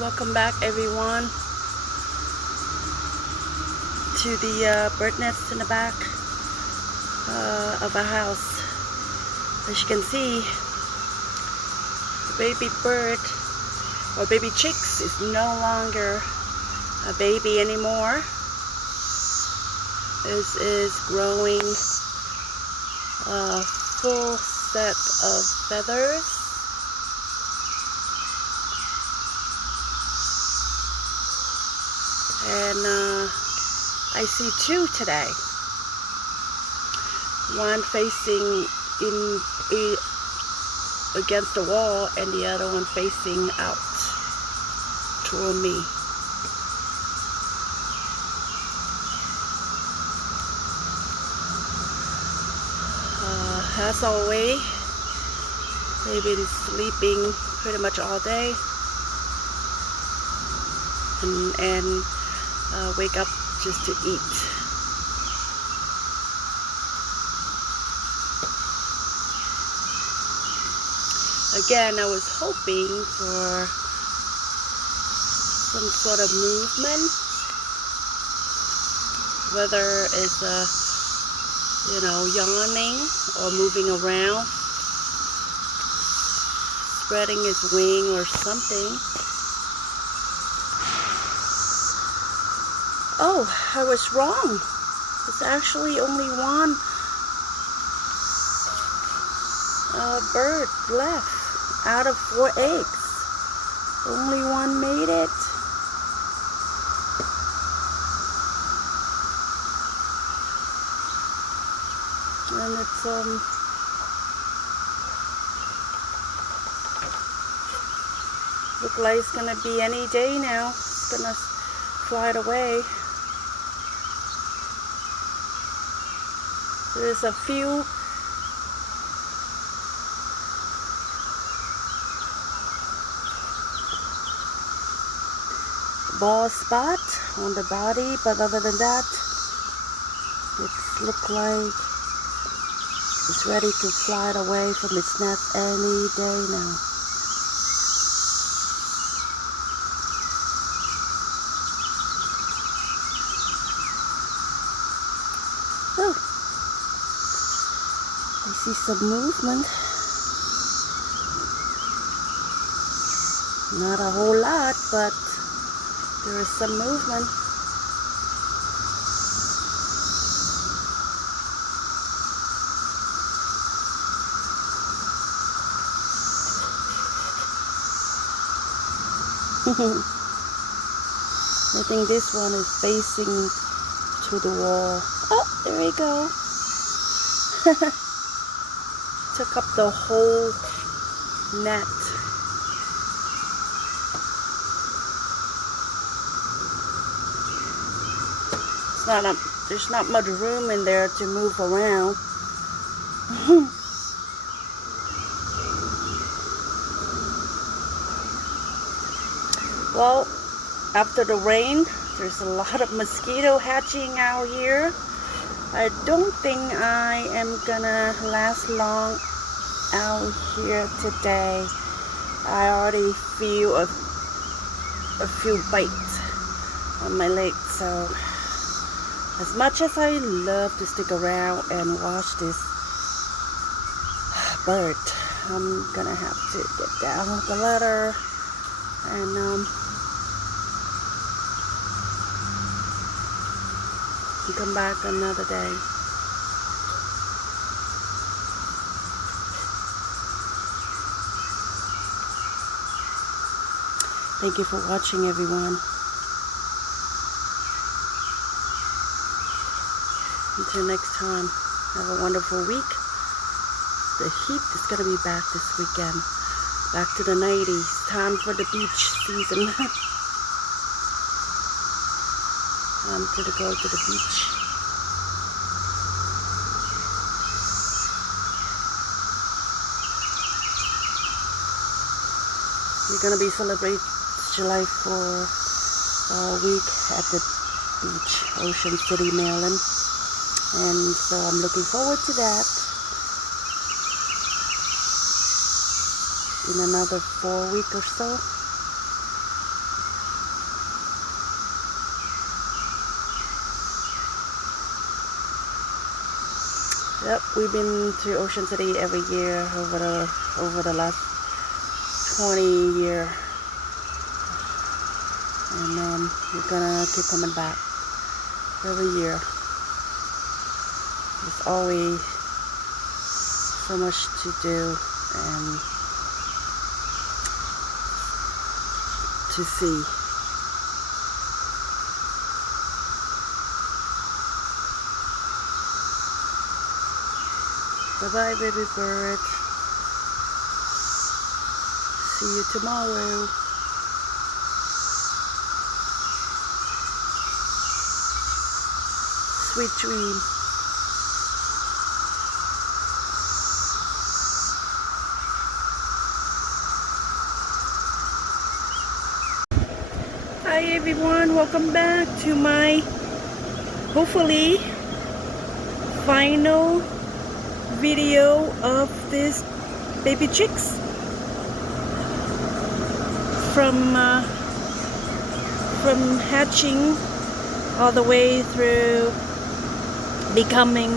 Welcome back, everyone, to the bird nest in the back of our house. As you can see, the baby bird or baby chicks is no longer a baby anymore. This is growing a full set of feathers. And I see two today. One facing against the wall and the other one facing out toward me. As always, they've been sleeping pretty much all day and wake up just to eat. Again, I was hoping for some sort of movement, whether it's yawning or moving around, spreading his wing or something. Oh, I was wrong. There's actually only one bird left out of 4 eggs. Only one made it. And it's look like it's gonna be any day now. It's gonna fly away. There's a few bald spots on the body, but other than that, it looks like it's ready to fly away from its nest any day now. Oh, I see some movement. Not a whole lot, but there is some movement. I think this one is facing to the wall. Oh, there we go. Took up the whole net. There's not much room in there to move around. Well, after the rain, there's a lot of mosquito hatching out here. I don't think I am gonna last long out here today. I already feel a few bites on my leg, so as much as I love to stick around and watch this bird, I'm gonna have to get down the ladder and come back another day. Thank you for watching, everyone. Until next time, have a wonderful week. The heat is going to be back this weekend. Back to the 90s. Time for the beach season. Time to go to the beach. We're going to be celebrating July 4 week at the beach, Ocean City, Maryland. And so I'm looking forward to that. In another 4 weeks or so. Yep, we've been to Ocean City every year over the last 20 years, and we're gonna keep coming back every year. There's always so much to do and to see. Bye-bye, baby bird. See you tomorrow. Sweet dream. Hi everyone, welcome back to my hopefully final video of this baby chicks from hatching all the way through becoming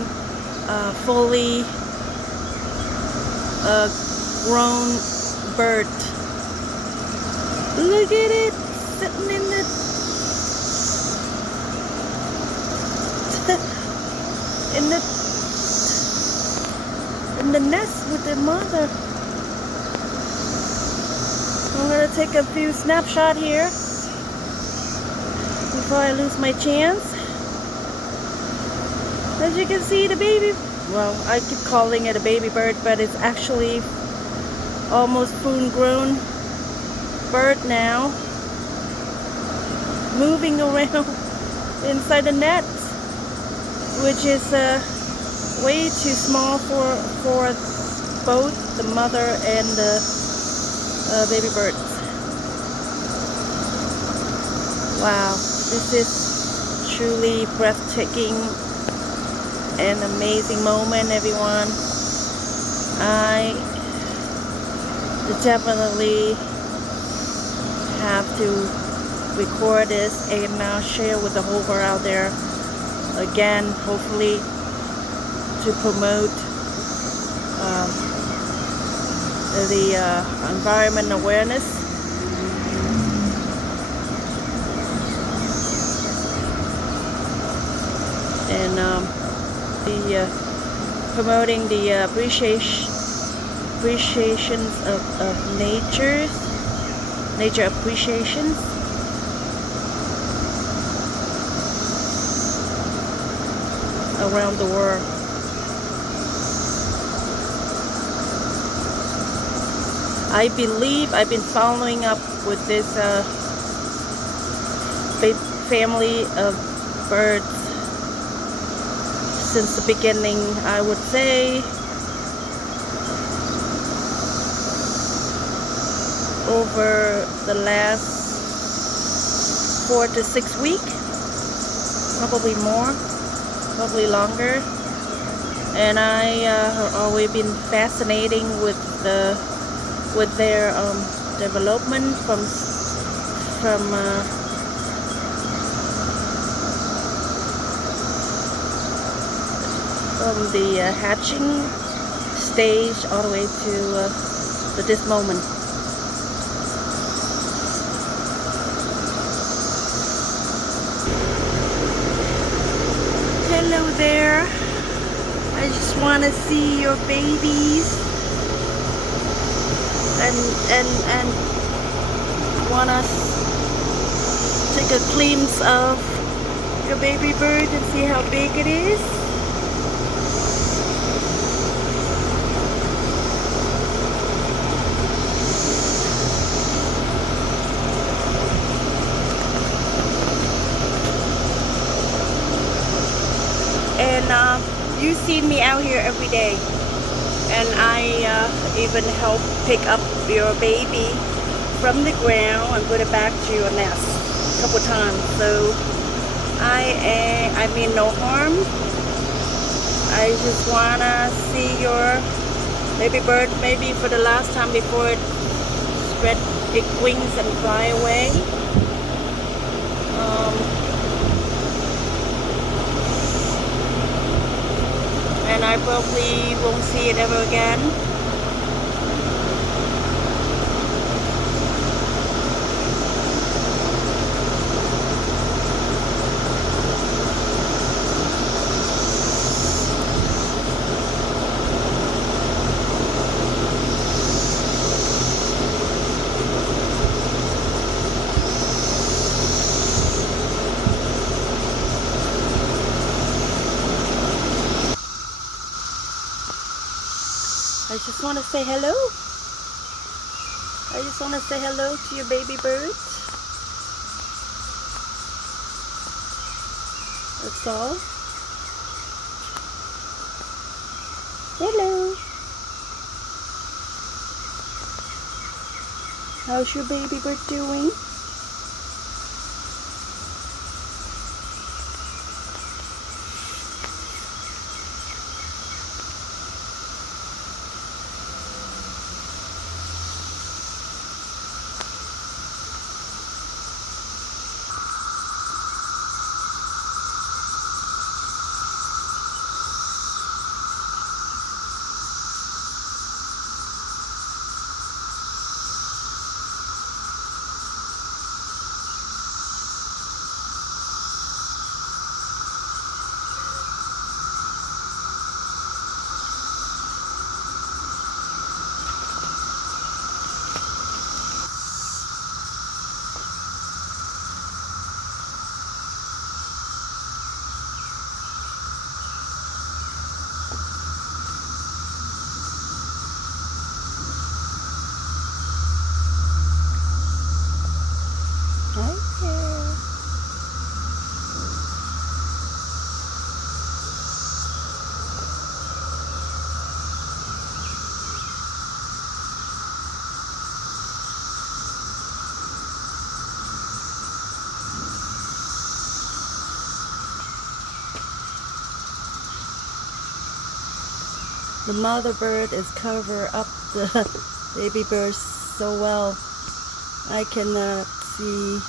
a fully grown bird. Look at it sitting in the nest with their mother. I'm gonna take a few snapshots here before I lose my chance. As you can see, the baby, well, I keep calling it a baby bird, but it's actually almost full grown bird now, moving around inside the net, which is way too small for both the mother and the baby birds. Wow, this is truly breathtaking and amazing moment, everyone. I definitely have to record this and now share with the whole world out there again, hopefully to promote the environment awareness. And promoting the appreciations of nature appreciations. Around the world. I believe I've been following up with this family of birds since the beginning. I would say over the last 4 to 6 weeks, probably more, probably longer. And I have always been fascinating with their development from the hatching stage all the way to this moment. Hello there. I just want to see your babies and want to take a glimpse of your baby bird and see how big it is. And you see me out here every day, and I even help pick up your baby from the ground and put it back to your nest a couple times. So I mean no harm. I just wanna see your baby bird maybe for the last time before it spread its wings and fly away. and I probably won't see it ever again. I just want to say hello. I just want to say hello to your baby bird. That's all. Hello. How's your baby bird doing? Hi there. The mother bird is cover up the baby birds so well. I cannot see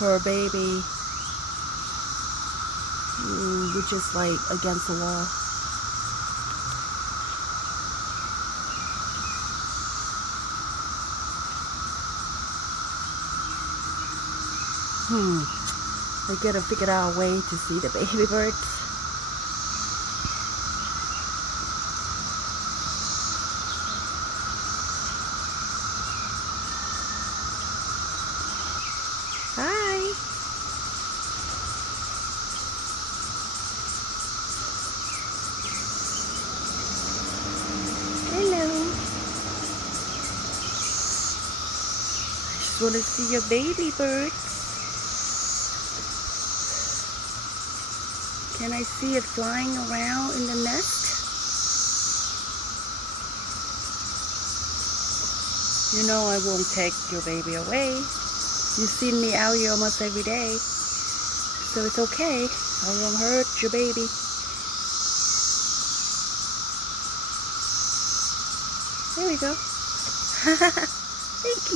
her baby, which is like against the wall. I gotta figure out a way to see the baby birds. Hi. Hello. I just want to see your baby birds. Can I see it flying around in the nest? You know I won't take your baby away. You see me out here almost every day, so it's okay. I won't hurt your baby. There we go. Thank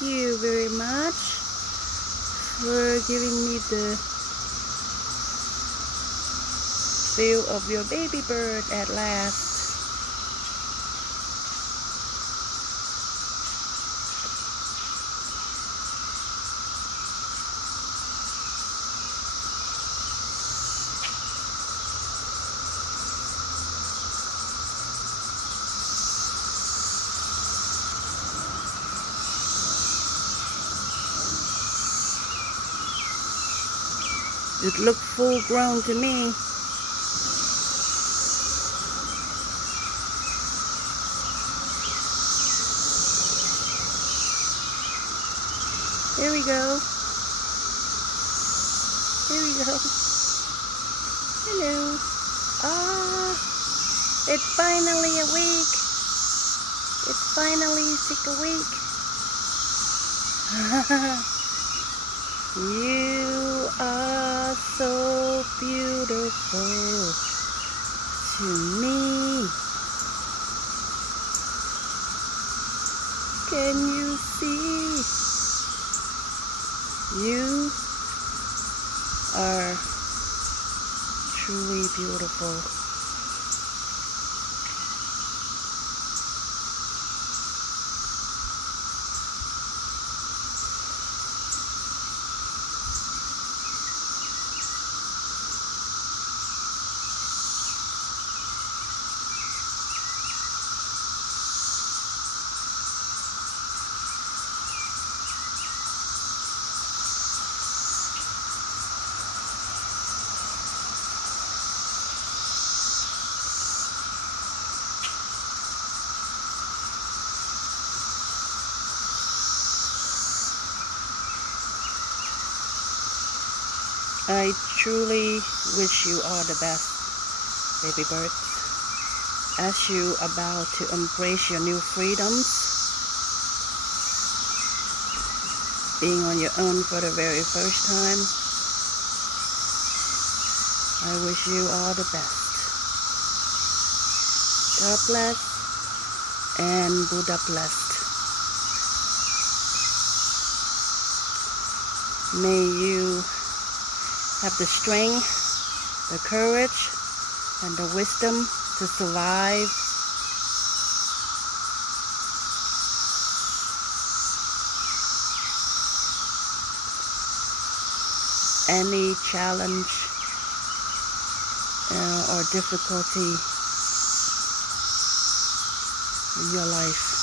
you very much for giving me the view of your baby bird at last. It looked full grown to me. There we go. There we go. Hello. Ah, it's finally awake. It's finally awake. You are so beautiful to me. Can you see? You are truly beautiful. I truly wish you all the best, baby birds, as you about to embrace your new freedoms, being on your own for the very first time. I wish you all the best. God bless and Buddha blessed. May you have the strength, the courage, and the wisdom to survive any challenge or difficulty in your life.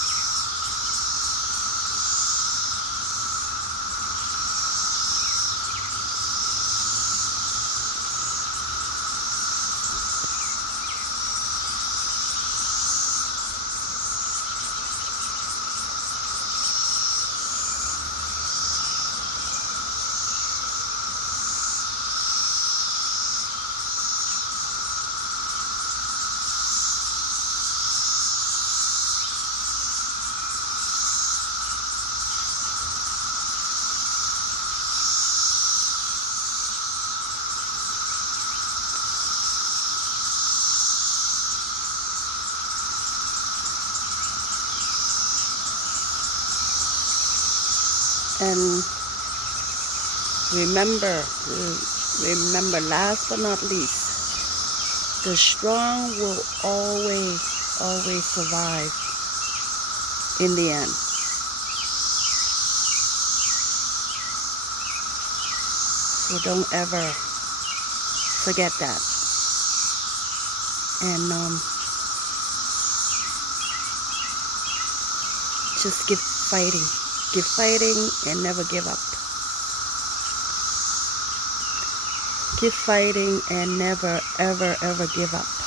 And remember, last but not least, the strong will always survive in the end. So don't ever forget that. And just keep fighting. Keep fighting and never give up. Keep fighting and never, ever give up.